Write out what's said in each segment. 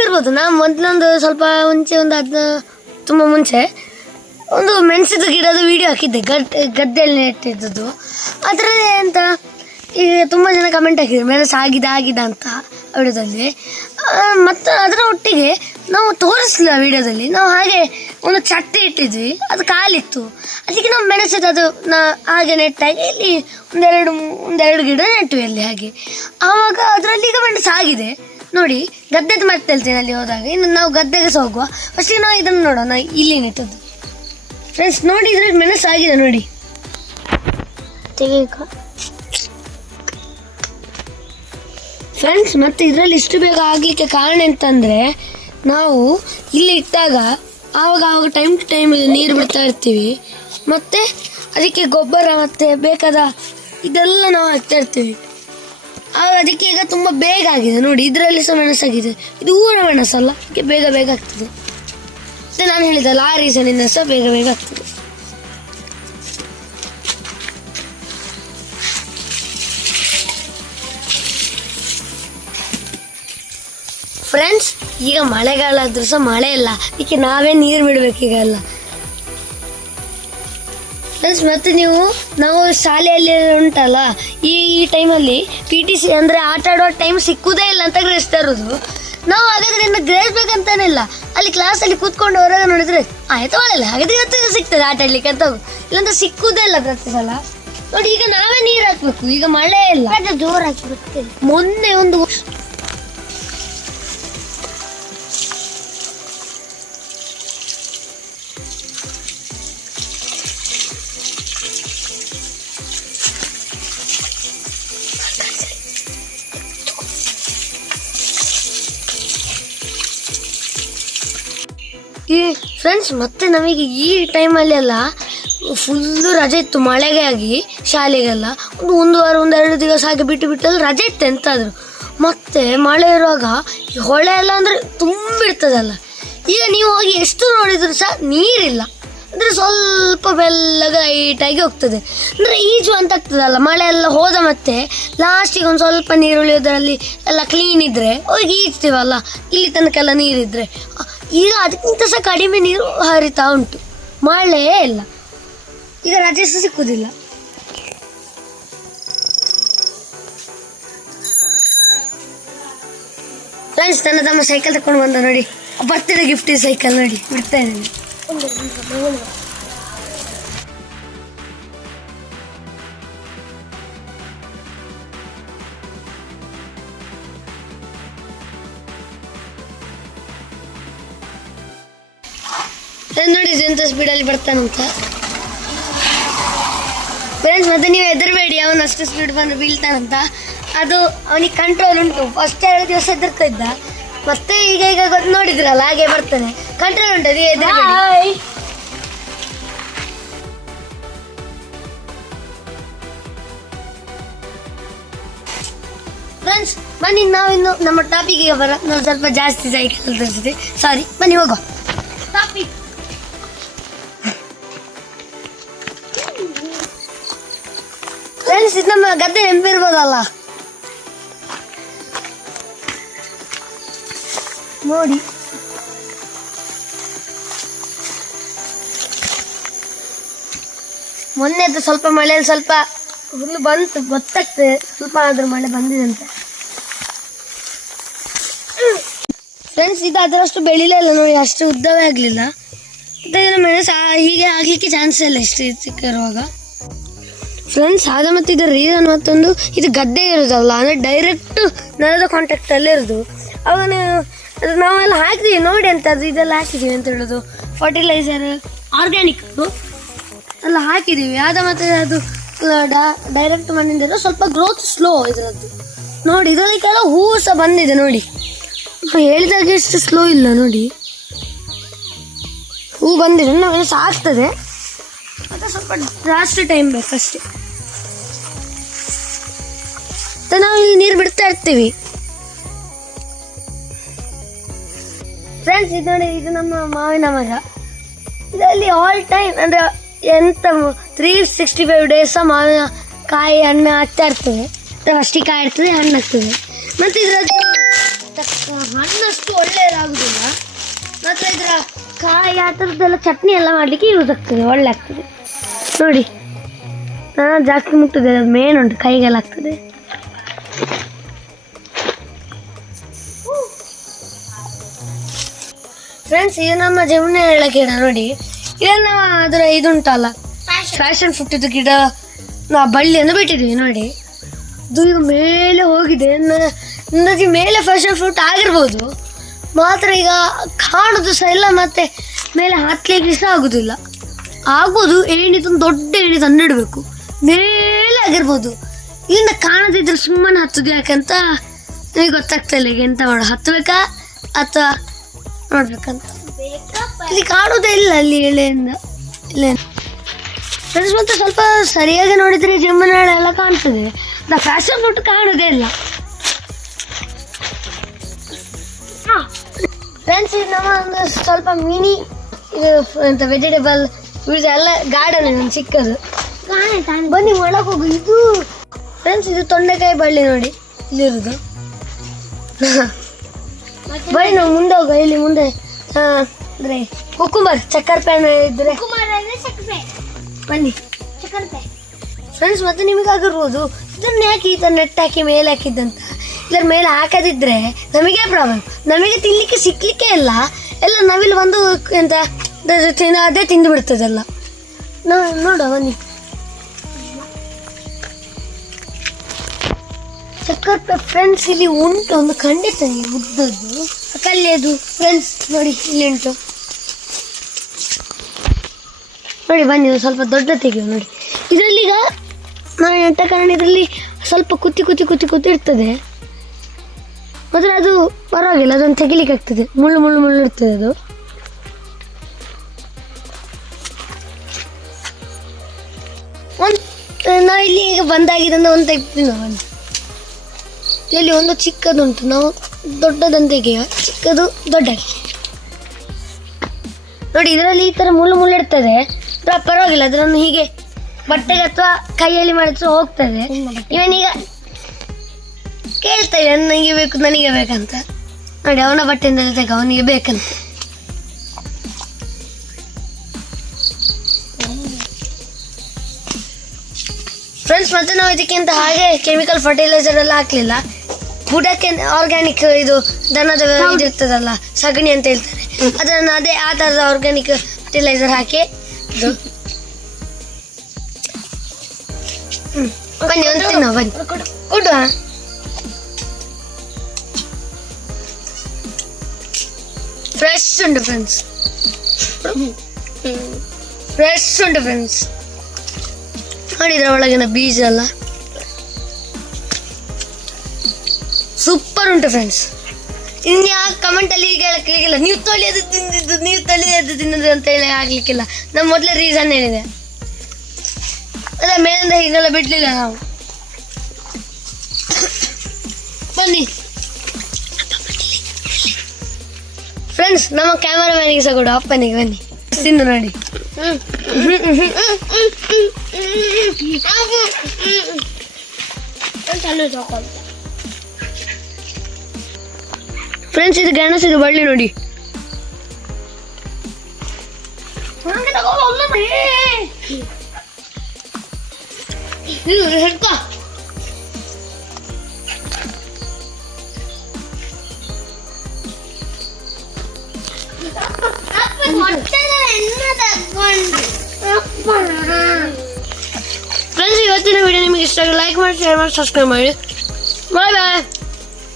ನೆನಪಿರ್ಬೋದು. ನಾವು ಮೊದಲೊಂದು ಸ್ವಲ್ಪ ಮುಂಚೆ ತುಂಬ ಮುಂಚೆ ಒಂದು ಮೆಣಸಿದ ಗಿಡದ ವಿಡಿಯೋ ಹಾಕಿದ್ದೆ, ಗದ್ದೆಯಲ್ಲಿ ನೆಟ್ಟಿದ್ದು. ಅದರಲ್ಲಿ ಅಂತ ಈಗ ತುಂಬ ಜನ ಕಮೆಂಟ್ ಹಾಕಿದ್ರು ಮೆಣಸು ಆಗಿದೆ ಅಂತ ವಿಡಿಯೋದಲ್ಲಿ. ಮತ್ತು ಅದರ ಒಟ್ಟಿಗೆ ನಾವು ತೋರಿಸಲಿಲ್ಲ ವಿಡಿಯೋದಲ್ಲಿ. ನಾವು ಹಾಗೆ ಒಂದು ಚಟ್ಟೆ ಇಟ್ಟಿದ್ವಿ, ಅದು ಕಾಲಿತ್ತು, ಅದಕ್ಕೆ ನಾವು ಮೆಣಸಿದ್ದು ಅದು ಹಾಗೆ ನೆಟ್ಟಾಗಿ ಇಲ್ಲಿ ಒಂದೆರಡು ಗಿಡ ನೆಟ್ವಿ ಅಲ್ಲಿ. ಹಾಗೆ ಆವಾಗ ಅದರಲ್ಲಿ ಈಗ ಮೆಣಸು ಆಗಿದೆ ನೋಡಿ. ಗದ್ದೆದು ಮತ್ತೆ ಹೇಳ್ತೇನೆ ಅಲ್ಲಿ ಹೋದಾಗ. ಇನ್ನು ನಾವು ಗದ್ದೆಗೆ ಸಹ ಹೋಗುವ. ಫಸ್ಟಿಗೆ ನಾವು ಇದನ್ನು ನೋಡೋಣ, ಇಲ್ಲಿ ನೆಟ್ಟದ್ದು ಫ್ರೆಂಡ್ಸ್. ನೋಡಿ ಇದ್ರಲ್ಲಿ ಮೆಣಸು ಆಗಿದೆ ನೋಡಿ. ಫ್ರೆಂಡ್ಸ್ ಮತ್ತೆ ಇದರಲ್ಲಿ ಇಷ್ಟು ಬೇಗ ಆಗಲಿಕ್ಕೆ ಕಾರಣ ಎಂತಂದರೆ, ನಾವು ಇಲ್ಲಿ ಇಟ್ಟಾಗ ಆವಾಗ ಟೈಮ್ ಟು ಟೈಮ್ ನೀರು ಬಿಡ್ತಾ ಇರ್ತೀವಿ, ಮತ್ತು ಅದಕ್ಕೆ ಗೊಬ್ಬರ ಮತ್ತು ಬೇಕಾದ ಇದೆಲ್ಲ ನಾವು ಹಾಕ್ತಾ ಇರ್ತೀವಿ. ಅದಕ್ಕೆ ಈಗ ತುಂಬ ಬೇಗ ಆಗಿದೆ ನೋಡಿ. ಇದರಲ್ಲಿ ಸಹ ಮೆಣಸಾಗಿದೆ, ಇದು ಊರ ಮೆಣಸಲ್ಲ, ಅದಕ್ಕೆ ಬೇಗ ಆಗ್ತದೆ. ಮತ್ತು ನಾನು ಹೇಳಿದಲ್ಲ ಆ ರೀಸನಿಂದ ಸಹ ಬೇಗ ಆಗ್ತದೆ. ಫ್ರೆಂಡ್ಸ್ ಈಗ ಮಳೆಗಾಲ ಆದ್ರೂ ಸಹ ಮಳೆ ಇಲ್ಲ, ಅದಕ್ಕೆ ನಾವೇ ನೀರು ಬಿಡಬೇಕು ಈಗ ಎಲ್ಲ. ಫ್ರೆಂಡ್ಸ್ ಮತ್ತೆ ನಾವು ಶಾಲೆಯಲ್ಲಿ ಉಂಟಲ್ಲ ಈ ಟೈಮಲ್ಲಿ PTC ಅಂದರೆ ಆಟ ಆಡುವ ಟೈಮ್ ಸಿಕ್ಕುವುದೇ ಇಲ್ಲ ಅಂತ ಗ್ರಹಿಸ್ತಾ ಇರೋದು ನಾವು. ಹಾಗಾದ್ರೆ ಇನ್ನು ಗ್ರಹಿಸ್ಬೇಕಂತಾನೆ ಇಲ್ಲ, ಅಲ್ಲಿ ಕ್ಲಾಸಲ್ಲಿ ಕೂತ್ಕೊಂಡು ಹೊರಗೆ ನೋಡಿದ್ರೆ ಆಯ್ತು ಒಳ್ಳೆ ಹಾಗಾದ್ರೆ ಇವತ್ತು ಸಿಗ್ತದೆ ಆಟ ಆಡ್ಲಿಕ್ಕೆ ಅಂತ. ಇಲ್ಲಂತ ಸಿಕ್ಕುವುದೇ ಇಲ್ಲ ಪ್ರತಿ ಸಲ ನೋಡಿ. ಈಗ ನಾವೇ ನೀರು ಹಾಕ್ಬೇಕು, ಈಗ ಮಳೆ ಇಲ್ಲ, ಜೋರು ಹಾಕಿ. ಮೊನ್ನೆ ಒಂದು ಫ್ರೆಂಡ್ಸ್ ಮತ್ತೆ ನಮಗೆ ಈ ಟೈಮಲ್ಲಿ ಎಲ್ಲ ಫುಲ್ಲು ರಜೆ ಇತ್ತು ಮಳೆಗೆ ಆಗಿ. ಶಾಲೆಗೆಲ್ಲ ಒಂದು ವಾರ 1-2 ದಿವಸ ಹಾಗೆ ಬಿಟ್ಟು ರಜೆ ಇತ್ತು ಎಂತಾದರೂ. ಮತ್ತೆ ಮಳೆ ಇರುವಾಗ ಹೊಳೆ ಎಲ್ಲ ಅಂದರೆ ತುಂಬಿಡ್ತದಲ್ಲ. ಈಗ ನೀವು ಹೋಗಿ ಎಷ್ಟು ನೋಡಿದ್ರು ಸಹ ನೀರಿಲ್ಲ, ಅಂದರೆ ಸ್ವಲ್ಪ ಬೆಲ್ಲಗ ಲೈಟಾಗಿ ಹೋಗ್ತದೆ. ಅಂದರೆ ಈಜು ಅಂತ ಆಗ್ತದಲ್ಲ, ಮಳೆ ಎಲ್ಲ ಹೋದ ಮತ್ತೆ ಲಾಸ್ಟಿಗೆ ಒಂದು ಸ್ವಲ್ಪ ನೀರು ಉಳಿಯೋದ್ರಲ್ಲಿ ಎಲ್ಲ ಕ್ಲೀನ್ ಇದ್ದರೆ ಹೋಗಿ ಈಜ್ತೀವಲ್ಲ, ಇಲ್ಲಿ ತನಕೆಲ್ಲ ನೀರಿದ್ದರೆ. ಈಗ ಅದಕ್ಕಿಂತ ಸಹ ಕಡಿಮೆ ನೀರು ಹರಿತಾ ಉಂಟು, ಮಳೆ ಇಲ್ಲ. ಈಗ ರಜೆ ಸಹ ಸಿಕ್ಕುವುದಿಲ್ಲ. ಫ್ರೆಂಡ್ಸ್ ನನ್ನ ತಮ್ಮ ಸೈಕಲ್ ತಕೊಂಡು ಬಂದ ನೋಡಿ, ಬರ್ತಿದೆ ಗಿಫ್ಟ್ ಸೈಕಲ್ ನೋಡಿ, ಬಿಡ್ತಾ ಇದ್ದೀನಿ. ನೋಡಿ ಎಂತ ಸ್ಪೀಡಲ್ಲಿ ಬರ್ತಾನಂತ. ಫ್ರೆಂಡ್ಸ್ ಮತ್ತೆ ನೀವು ಹೆದರಬೇಡಿ, ಅವನು ಅಷ್ಟು ಸ್ಪೀಡ್ ಬಂದು ಬೀಳ್ತಾನಂತ. ಅದು ಅವನಿಗೆ ಕಂಟ್ರೋಲ್ ಉಂಟು. ಫಸ್ಟ್ 2 ದಿವಸ ಹೆದರ್ತಾ ಇದ್ದ, ಮತ್ತೆ ಈಗ ಗೊತ್ತು ನೋಡಿದ್ರಲ್ಲ ಹಾಗೆ ಬರ್ತಾನೆ. ಕಂಟ್ರೋಲ್ ಉಂಟು, ನೀವು ಹೆದರಬೇಡಿ. ಫ್ರೆಂಡ್ಸ್ ಬನ್ನಿ ನಾವಿನ್ನು ನಮ್ಮ ಟಾಪಿಕ್ಗೆ ಬರ. ನಾವು ಸ್ವಲ್ಪ ಜಾಸ್ತಿ ಸೈಕಲ್ ತರಿಸಿದೆ, ಸಾರಿ. ಬನ್ನಿ ಹೋಗೋ ಟಾಪಿಕ್. ಫ್ರೆಂಡ್ಸ್ ಇದು ನಮ್ಮ ಗದ್ದೆ ನೆನಪಿರ್ಬೋದಲ್ಲ ನೋಡಿ. ಮೊನ್ನೆ ಸ್ವಲ್ಪ ಮಳೆಯಲ್ಲಿ ಸ್ವಲ್ಪ ಹುಲ್ಲು ಬಂತು, ಗೊತ್ತಾಗ್ತದೆ ಸ್ವಲ್ಪ ಆದ್ರೂ ಮಳೆ ಬಂದಿದೆ ಅಂತ. ಫ್ರೆಂಡ್ಸ್ ಇದು ಅದರಷ್ಟು ಬೆಳಿಲಿಲ್ಲ ನೋಡಿ, ಅಷ್ಟು ಉದ್ದವೇ ಆಗಲಿಲ್ಲ. ಮೆಣಸು ಹೀಗೆ ಆಗಲಿಕ್ಕೆ ಚಾನ್ಸ್ ಇಲ್ಲ ಇಷ್ಟು ಚಿಕ್ಕಿರುವಾಗ. ಫ್ರೆಂಡ್ಸ್ ಆದ ಮತ್ತು ಇದರ ರೀಸನ್ ಮತ್ತೊಂದು, ಇದು ಗದ್ದೆ ಇರೋದಲ್ಲ, ಅಂದರೆ ಡೈರೆಕ್ಟ್ ನೆಲದ ಕಾಂಟ್ಯಾಕ್ಟಲ್ಲೇ ಇರೋದು. ಅವಾಗ ನಾವೆಲ್ಲ ಹಾಕಿದ್ದೀವಿ ನೋಡಿ ಅಂತ, ಅದು ಇದೆಲ್ಲ ಹಾಕಿದ್ದೀವಿ ಅಂತ ಹೇಳೋದು, ಫರ್ಟಿಲೈಸರ್ ಆರ್ಗ್ಯಾನಿಕ್ ಎಲ್ಲ ಹಾಕಿದ್ದೀವಿ. ಆದ ಮತ್ತು ಅದು ಡೈರೆಕ್ಟ್ ಮಣ್ಣಿಂದ ಸ್ವಲ್ಪ ಗ್ರೋತ್ ಸ್ಲೋ ಇದರದ್ದು ನೋಡಿ. ಇದರಲ್ಲಿ ಕೆಲವು ಹೂವು ಸಹ ಬಂದಿದೆ ನೋಡಿ, ಹೇಳಿದಾಗ ಎಷ್ಟು ಸ್ಲೋ ಇಲ್ಲ ನೋಡಿ, ಹೂ ಬಂದಿದೆ. ನಾವೆಲ್ಲ ಸಹ ಆಗ್ತದೆ, ಮತ್ತು ಸ್ವಲ್ಪ ಜಾಸ್ತಿ ಟೈಮ್ ಬೇಕಷ್ಟೇ. ನಾವು ಇಲ್ಲಿ ನೀರು ಬಿಡ್ತಾ ಇರ್ತೀವಿ. ಫ್ರೆಂಡ್ಸ್ ಇದು ನೋಡಿ, ಇದು ನಮ್ಮ ಮಾವಿನ ಮರ. ಇದರಲ್ಲಿ ಆಲ್ ಟೈಮ್ ಅಂದರೆ 365 ಡೇಸ್ ಮಾವಿನ ಕಾಯಿ ಹಣ್ಣು ಆಗ್ತಾ ಇರ್ತದೆ. ಫಸ್ಟಿಗೆ ಕಾಯಿ ಇರ್ತದೆ, ಹಣ್ಣು ಆಗ್ತದೆ. ಮತ್ತು ಇದರದ್ದು ಹಣ್ಣಷ್ಟು ಒಳ್ಳೆಯದಾಗುದಿಲ್ಲ. ಮಾತ್ರ ಇದರ ಕಾಯಿ ಆ ಥರದ್ದೆಲ್ಲ ಚಟ್ನಿ ಎಲ್ಲ ಮಾಡಲಿಕ್ಕೆ ಯೂಸ್ ಆಗ್ತದೆ, ಒಳ್ಳೆ ಆಗ್ತದೆ. ನೋಡಿ ನಾನು ಜಾಸ್ತಿ ಮುಟ್ಟಿದೆ, ಅದು ಮೇನ್ ಉಂಟು, ಕೈಗೆಲ್ಲ ಆಗ್ತದೆ. ಫ್ರೆಂಡ್ಸ್, ಇದು ನಮ್ಮ ಜಮುನೆ ಎಳ್ಳ ಗಿಡ ನೋಡಿ. ಇದನ್ನ ಅದರ ಇದುಂಟಲ್ಲ ಫ್ಯಾಷನ್ ಫ್ರೂಟ್ ಇದು ಗಿಡ, ನಾವು ಬಳ್ಳಿಯನ್ನು ಬಿಟ್ಟಿದ್ದೀವಿ ನೋಡಿ. ಇದು ಈಗ ಮೇಲೆ ಹೋಗಿದೆ, ನನ್ನದು ಮೇಲೆ ಫ್ಯಾಷನ್ ಫ್ರೂಟ್ ಆಗಿರ್ಬೋದು, ಮಾತ್ರ ಈಗ ಕಾಣೋದು ಸಹ ಇಲ್ಲ, ಮತ್ತೆ ಮೇಲೆ ಹತ್ತಲಿಕ್ಕೆ ಸಹ ಆಗೋದಿಲ್ಲ. ಆಗ್ಬೋದು, ಏಣಿತಂದು ದೊಡ್ಡ ಏಣಿ ತಂದಿಡಬೇಕು, ಮೇಲೆ ಆಗಿರ್ಬೋದು. ಇಲ್ಲಿಂದ ಕಾಣದಿದ್ರೆ ಸುಮ್ಮನೆ ಹತ್ತದು, ಯಾಕಂತ ನನಗೆ ಗೊತ್ತಾಗ್ತಾ ಇಲ್ಲ ಈಗ ಎಂತ ಮಾಡೋ, ಹತ್ತಬೇಕಾ ಅಥವಾ ನೋಡ್ಬೇಕಂತ. ಇಲ್ಲಿ ಕಾಣೋದೇ ಇಲ್ಲ, ಅಲ್ಲಿ ಎಳೆಯಿಂದ ಇಲ್ಲೇ. ಫ್ರೆಂಡ್ಸ್, ಮತ್ತೆ ಸ್ವಲ್ಪ ಸರಿಯಾಗಿ ನೋಡಿದರೆ ಜಮ್ಮನ ಎಲ್ಲ ಕಾಣ್ತದೆ, ಫ್ಯಾಷನ್ ಫ್ರೂಟ್ ಕಾಣೋದೇ ಇಲ್ಲ. ಫ್ರೆಂಡ್ಸ್, ಇದು ನಮ್ಮ ಒಂದು ಸ್ವಲ್ಪ ಮಿನಿ ಇದು ಎಂತ ವೆಜಿಟೇಬಲ್ ಯೂಸ್ ಎಲ್ಲ ಗಾರ್ಡನ್ ಇದೆ ಚಿಕ್ಕದು. ಬನ್ನಿ ಒಳಗೆ ಹೋಗು. ಇದು ಫ್ರೆಂಡ್ಸ್, ಇದು ತೊಂಡೆಕಾಯಿ ಬಳ್ಳಿ ನೋಡಿ ಇಲ್ಲಿರುದು. ಬನ್ನಿ ನಾವು ಮುಂದೆ ಹೋಗುವ. ಇಲ್ಲಿ ಮುಂದೆ ಅಂದ್ರೆ ಕುಕುಂಬರ್ ಚಕ್ಕರ್ ಪ್ಯಾನ್ ಇದ್ರೆ ಬನ್ನಿ. ಫ್ರೆಂಡ್ಸ್, ಮತ್ತೆ ನಿಮಗಾಗಿರ್ಬೋದು ಇದನ್ನ ಯಾಕೆ ಈ ಥರ ನೆಟ್ ಹಾಕಿ ಮೇಲೆ ಹಾಕಿದ್ದಂತ. ಇದರ ಮೇಲೆ ಹಾಕದಿದ್ರೆ ನಮಗೆ ಪ್ರಾಬ್ಲಮ್, ನಮಗೆ ತಿನ್ಲಿಕ್ಕೆ ಸಿಕ್ಲಿಕ್ಕೆ ಇಲ್ಲ, ಎಲ್ಲ ನಾವಿಲ್ಲಿ ಒಂದು ಎಂತ ಅದೇ ತಿಂದು ಬಿಡ್ತದಲ್ಲ. ನೋಡುವ ಬನ್ನಿ. ಚಕ್ಕರ್ ಫ್ರೆಂಡ್ಸ್, ಇಲ್ಲಿ ಉಂಟು ಒಂದು ಖಂಡಿತ ಉದ್ದದ್ದು ಕಲ್ಲಿಯದು. ಫ್ರೆಂಡ್ಸ್ ನೋಡಿ, ಇಲ್ಲಿ ಉಂಟು ನೋಡಿ, ಬನ್ನಿ ಸ್ವಲ್ಪ ದೊಡ್ಡ ತೆಗೆಯುವ ನೋಡಿ. ಇದರಲ್ಲಿ ಈಗ ನಾನು ನೆಟ್ಟ ಕಾರಣ ಇದರಲ್ಲಿ ಸ್ವಲ್ಪ ಕುತ್ತಿ ಇರ್ತದೆ, ಮಾತ್ರ ಅದು ಪರವಾಗಿಲ್ಲ, ಅದನ್ನು ತೆಗಿಲಿಕ್ಕೆ ಆಗ್ತದೆ. ಮುಳ್ಳು ಇರ್ತದೆ ಅದು. ನಾ ಇಲ್ಲಿ ಈಗ ಬಂದಾಗಿದ್ದ ಒಂದು ತೆಗ್ತೀನಿ ನಾವು. ಇಲ್ಲಿ ಒಂದು ಚಿಕ್ಕದುಂಟು, ನಾವು ದೊಡ್ಡದಂತ ತೆಗೆಯುವ. ಚಿಕ್ಕದು ದೊಡ್ಡ ನೋಡಿ. ಇದರಲ್ಲಿ ಈ ಥರ ಮುಳ್ಳು ಇರ್ತದೆ, ಪರವಾಗಿಲ್ಲ, ಅದನ್ನು ಹೀಗೆ ಬಟ್ಟೆಗೆ ಅಥವಾ ಕೈಯಲ್ಲಿ ಮಾಡಿದ್ರೆ ಹೋಗ್ತದೆ. ಇವನೀಗ ಕೇಳ್ತಾ ಇಲ್ಲ ನನಗೆ ಬೇಕಂತ ನೋಡಿ, ಅವನ ಬಟ್ಟೆಯಿಂದ ತೆಗ, ಅವನಿಗೆ ಬೇಕಂತ. ಫ್ರೆಂಡ್ಸ್, ಮತ್ತೆ ನಾವು ಇದಕ್ಕಿಂತ ಹಾಗೆ ಕೆಮಿಕಲ್ ಫರ್ಟಿಲೈಸರ್ ಎಲ್ಲ ಹಾಕ್ಲಿಲ್ಲ. ಬುಡಕ್ಕೆ ಆರ್ಗ್ಯಾನಿಕ್ ಇದು ದನದ ಇದಿರ್ತದಲ್ಲ, ಸಗಣಿ ಅಂತ ಹೇಳ್ತಾರೆ, ಅದನ್ನು ಅದೇ ಆ ಥರದ ಆರ್ಗ್ಯಾನಿಕ್ ಫರ್ಟಿಲೈಸರ್ ಹಾಕಿ ಇದು ಬನ್ನಿ ಒಂದು ತಿನ್ನೋ, ಬನ್ನಿ ಕೊಡುವ. ಫ್ರೆಶ್ ಉಂಟು ಫ್ರೆಂಡ್ಸ್, ನೋಡಿದ್ರ ಒಳಗಿನ ಬೀಜ ಎಲ್ಲ ಸೂಪರ್ ಉಂಟು ಫ್ರೆಂಡ್ಸ್. ಇನ್ಯಾ ಕಮೆಂಟಲ್ಲಿ ಈಗ ಹೇಳಕ್ಲಿಕ್ಕಿಲ್ಲ, ನೀವು ತೊಳೆಯೋದು ತಿನ್ನೋದು ಅಂತ ಹೇಳಿ ಆಗ್ಲಿಕ್ಕಿಲ್ಲ. ನಮ್ಮ ಮೊದಲೇ ರೀಸನ್ ಹೇಳಿದೆ, ಅಲ್ಲ ಮೇಲಿಂದ ಹೀಗೆಲ್ಲ ಬಿಡ್ಲಿಲ್ಲ ನಾವು. ಬನ್ನಿ ಫ್ರೆಂಡ್ಸ್, ನಮ್ಮ ಕ್ಯಾಮರಾಮ್ಯಾನಿಗೆ ಸಹ ಕೊಡು, ಅಪ್ಪನಿಗೆ. ಬನ್ನಿ ತಿಂದು ನೋಡಿ. ಫ್ರೆಂಡ್ಸ್, ಇದು ಗೆಣಸಿದು ಬಳ್ಳಿ ನೋಡಿ. ಫ್ರೆಂಡ್ಸ್, ಇವತ್ತಿನ ವಿಡಿಯೋ ನಿಮಗೆ ಇಷ್ಟ ಆಗಿ ಲೈಕ್ ಮಾಡಿ, ಶೇರ್ ಮಾಡಿ, ಸಬ್ಸ್ಕ್ರೈಬ್ ಮಾಡಿ. ಬಾಯ್ ಬಾಯ್.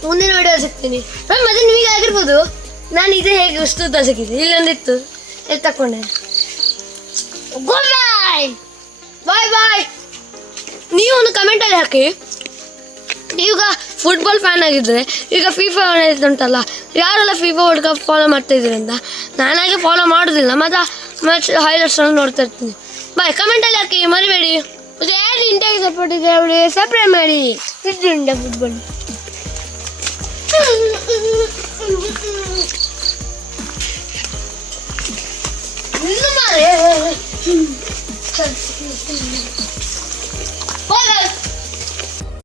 ಮುಂದಿನ ವಿಡಿಯೋ ಸಿಗ್ತೀನಿ. ಮತ್ತೆ ನಿಮಗೆ ಆಗಿರ್ಬೋದು, ನಾನು ಇದೇ ಹೇಗೆ ಅಷ್ಟು ಉದ್ದ ಸಿಕ್ಕಿದ್ದೆ, ಇಲ್ಲೊಂದಿತ್ತು ಎಲ್ಲಿ ತಕೊಂಡೆ. ಗುಡ್ ಬಾಯ್ ಬಾಯ್. ನೀವು ಒಂದು ಕಮೆಂಟಲ್ಲಿ ಹಾಕಿ, ಈಗ ಫುಟ್ಬಾಲ್ ಫ್ಯಾನ್ ಆಗಿದ್ದರೆ ಈಗ ಫಿಫಾ ಉಂಟಲ್ಲ, ಯಾರೆಲ್ಲ ಫಿಫಾ ವರ್ಲ್ಡ್ ಕಪ್ ಫಾಲೋ ಮಾಡ್ತಾ ಇದ್ದೀರಿ ಅಂತ. ನಾನಾಗೆ ಫಾಲೋ ಮಾಡೋದಿಲ್ಲ, ಮತ್ತು ಮ್ಯಾಚ್ ಹೈಲೈಟ್ಸನ್ನು ನೋಡ್ತಾ ಇರ್ತೀನಿ. ಬಾಯ್. ಕಮೆಂಟಲ್ಲಿ ಹಾಕಿ, ಮರಿಬೇಡಿ. ಮತ್ತು ಯಾರು ಇಂಡಿಯಾಗೆ ಸಪೋರ್ಟ್ ಇದೆ ಅವಳಿ ಸಪ್ರೇಟ್ ಮಾಡಿ. ಇದು ಇಂಡಿಯಾ ಫುಟ್ಬಾಲ್. ಇದು ಮಾರೇ